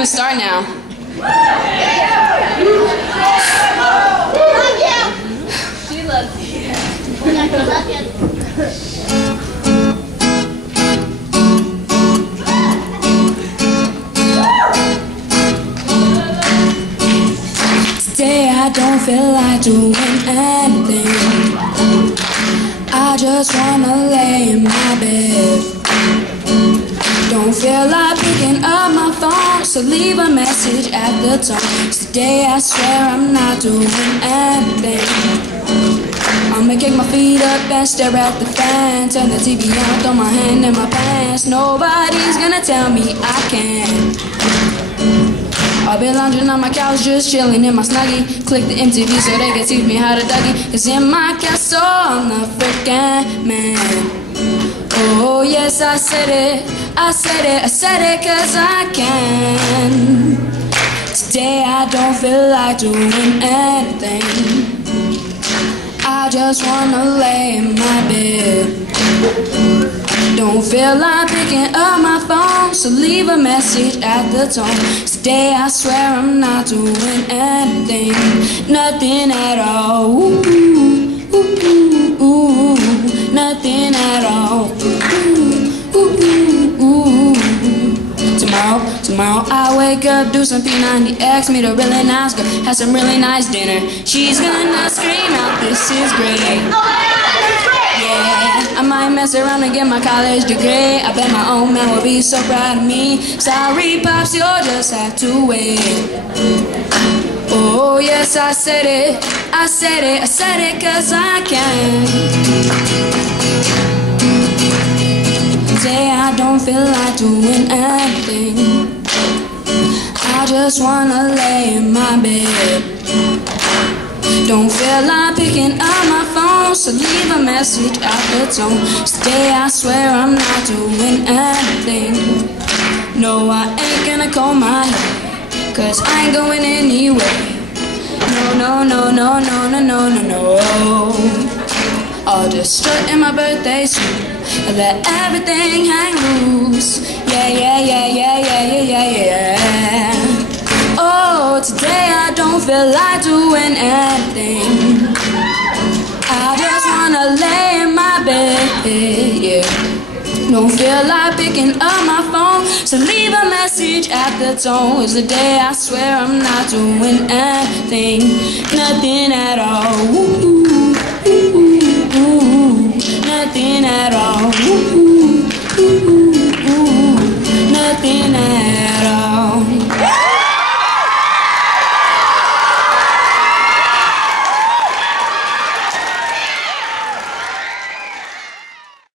gonna start now. She loves you. Today I don't feel like doing anything. I just wanna lay in my bed. Don't feel like picking up my phone, so leave a message at the tone. Today I swear I'm not doing anything. I'ma kick my feet up and stare at the fan. Turn the TV on, throw my hand in my pants. Nobody's gonna tell me I can't. I'll be lounging on my couch, just chilling in my snuggie. Click the MTV so they can teach me how to Dougie. 'Cause in my castle I'm the freaking man. Oh yes, I said it, I said it, I said it 'cause I can. Today I don't feel like doing anything. I just wanna lay in my bed. Don't feel like picking up my phone, so leave a message at the tone. Today I swear I'm not doing anything, nothing at all. Ooh, ooh, ooh, ooh, nothing at all. Ooh, ooh, ooh. Tomorrow I wake up, do some P90X, meet a really nice girl, have some really nice dinner. She's gonna scream out, "This is great." Yeah, I might mess around and get my college degree. I bet my own man will be so proud of me. Sorry, Pops, you'll just have to wait. Oh, yes, I said it, I said it, I said it 'cause I can. Today I don't feel like doing anything. I just wanna lay in my bed. Don't feel like picking up my phone, so leave a message at the tone. Today I swear I'm not doing anything. No, I ain't gonna comb my hair, 'cause I ain't going anywhere. No, no, no, no, no, no, no, no, no. I'll just strut in my birthday suit and let everything hang loose. Yeah, yeah, yeah, yeah, yeah, yeah, yeah, yeah. Oh, today I don't feel like doing anything. I just wanna lay in my bed, yeah. Don't feel like picking up my phone, so leave a message at the tone. It's the day I swear I'm not doing anything, nothing at all. Ooh, ooh, ooh, ooh, nothing at all. Ooh.